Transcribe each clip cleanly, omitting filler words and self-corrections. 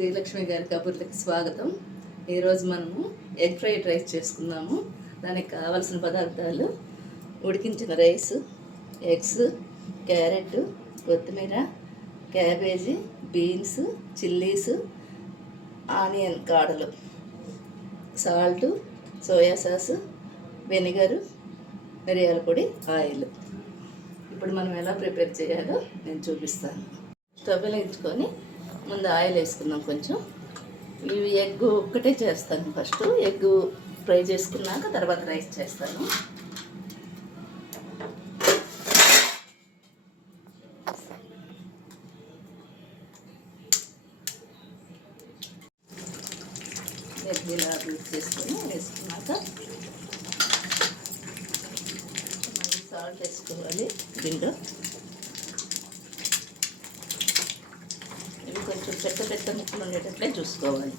శ్రీలక్ష్మి గారి కబుర్లకి స్వాగతం. ఈరోజు మనము ఎగ్ ఫ్రైడ్ రైస్ చేసుకుందాము. దానికి కావాల్సిన పదార్థాలు: ఉడికించిన రైస్, ఎగ్స్, క్యారెట్, కొత్తిమీర, క్యాబేజీ, బీన్స్, చిల్లీస్, ఆనియన్ కాడలు, సాల్ట్, సోయా సాస్, వెనిగరు, మిరియాల పొడి, ఆయిల్. ఇప్పుడు మనం ఎలా ప్రిపేర్ చేయాలో నేను చూపిస్తాను. స్టవ్ వెలిగించుకొని ముందు ఆయిల్ వేసుకుందాం కొంచెం. ఇవి ఎగ్ ఒక్కటే చేస్తాను. ఫస్ట్ ఎగ్ ఫ్రై చేసుకున్నాక తర్వాత రైస్ చేస్తాను. ఎగ్ ఇలా యూజ్ చేసుకొని వేసుకున్నాక మళ్ళీ సాల్ట్ వేసుకోవాలి దీంట్లో. ఇవి కొంచెం పెద్ద ముక్కలు ఉండేటట్లే చూసుకోవాలి,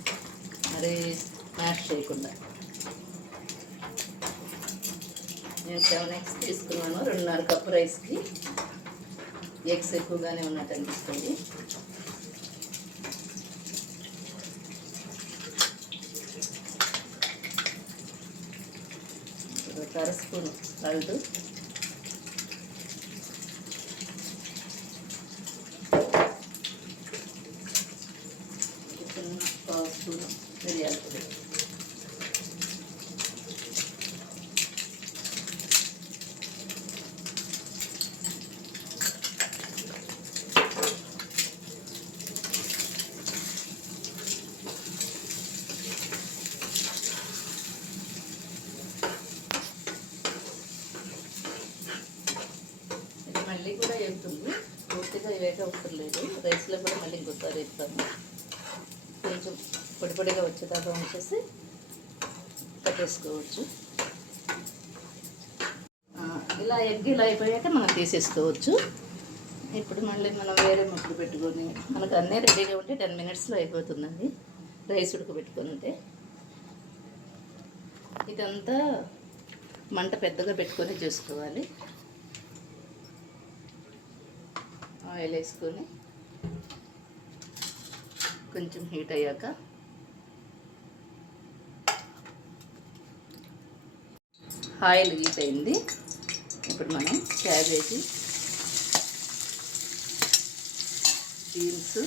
మరి మ్యాష్ చేయకుండా. నేను 7 ఎగ్స్ తీసుకున్నాను. 2.5 కప్పు రైస్కి. ఎగ్స్ ఎక్కువగానే ఉన్నట్టు అనిపిస్తుంది. ఒక 1/2 స్పూన్ సాల్ట్, స్పూన్ మిరియాల పొడి, ఇది మళ్ళీ కూడా వేస్తుంది. పూర్తిగా వేట అవసరం లేదు. రైస్లో కూడా మళ్ళీ ఇంకోసారి వేస్తాము. కొంచెం పొడిగా వచ్చేదాకా ఉంచేసి కట్టేసుకోవచ్చు. ఇలా ఎగ్ ఇలా అయిపోయాక మనం తీసేసుకోవచ్చు. ఇప్పుడు మళ్ళీ మనం వేరే ముక్కలు పెట్టుకొని, మనకు అన్నీ రెడీగా ఉంటే 10 మినిట్స్లో అయిపోతుందండి. రైస్ ఉడకబెట్టుకుంటే ఇదంతా మంట పెద్దగా పెట్టుకొని చేసుకోవాలి. ఆయిల్ వేసుకొని కొంచెం హీట్ అయ్యాక ఆయిల్ హీట్ అయింది. ఇప్పుడు మనం క్యాబేజీ, బీన్స్,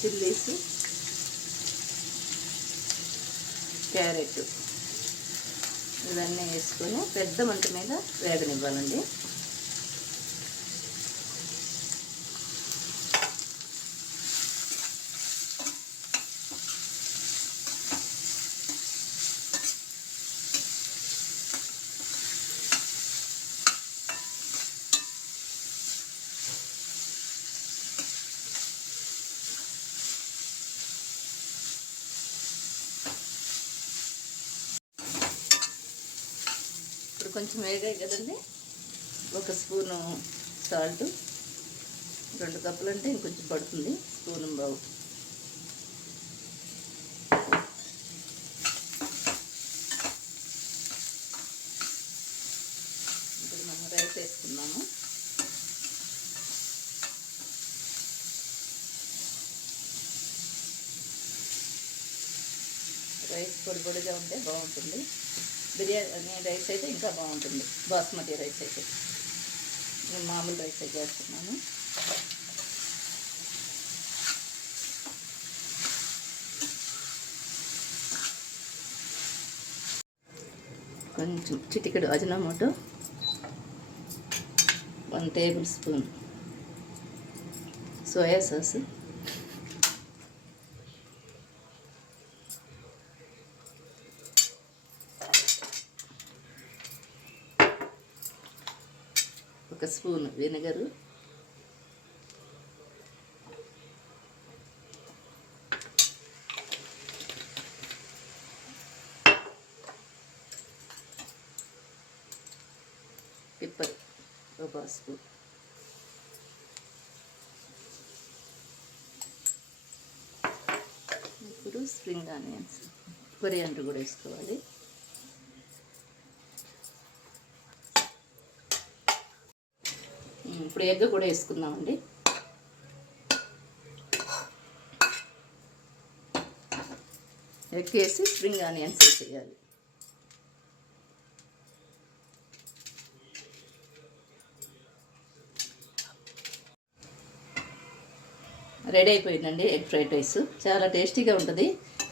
చిల్లీస్, క్యారెట్ ఇవన్నీ వేసుకొని పెద్ద మంట మీద వేగనివ్వాలండి. ఇప్పుడు కొంచెం వేగాయి కదండి. 1 స్పూను సాల్ట్, 2 కప్పులు అంటే ఇంకొంచెం పడుతుంది, స్పూను బావు. ఇప్పుడు మనం రైస్ వేసుకున్నాము. రైస్ పొడిగా ఉంటే బాగుంటుంది. బిర్యానీ రైస్ అయితే ఇంకా బాగుంటుంది. బాస్మతి రైస్ అయితే. నేను మామూలు రైస్ అయితే చేస్తున్నాను. కొంచెం చిటికెడు Ajinomoto, 1 table spoon soya sauce, ఒక స్పూన్ వెనిగరు, పిప్పర్, ఒక పసుపు, ఇప్పుడు స్ప్రింగ్ ఆనియన్స్, కొరియాండర్ కూడా వేసుకోవాలి. ఇప్పుడు ఎగ్ కూడా వేసుకుందామండి. ఎగ్ వేసి స్ప్రింగ్ ఆనియన్స్ వేసేయాలి. రెడీ అయిపోయిందండి ఎగ్ ఫ్రైడ్ రైస్. చాలా టేస్టీగా ఉంటుంది.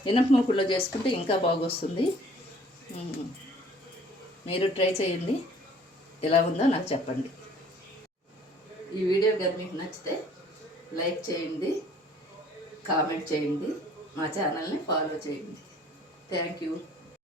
ఇనప మూకుల్లో చేసుకుంటే ఇంకా బాగొస్తుంది. మీరు ట్రై చేయండి, ఎలా ఉందో నాకు చెప్పండి. ఈ వీడియో కానీ మీకు నచ్చితే లైక్ చేయండి, కామెంట్ చేయండి, మా ఛానల్ని ఫాలో చేయండి. Thank you.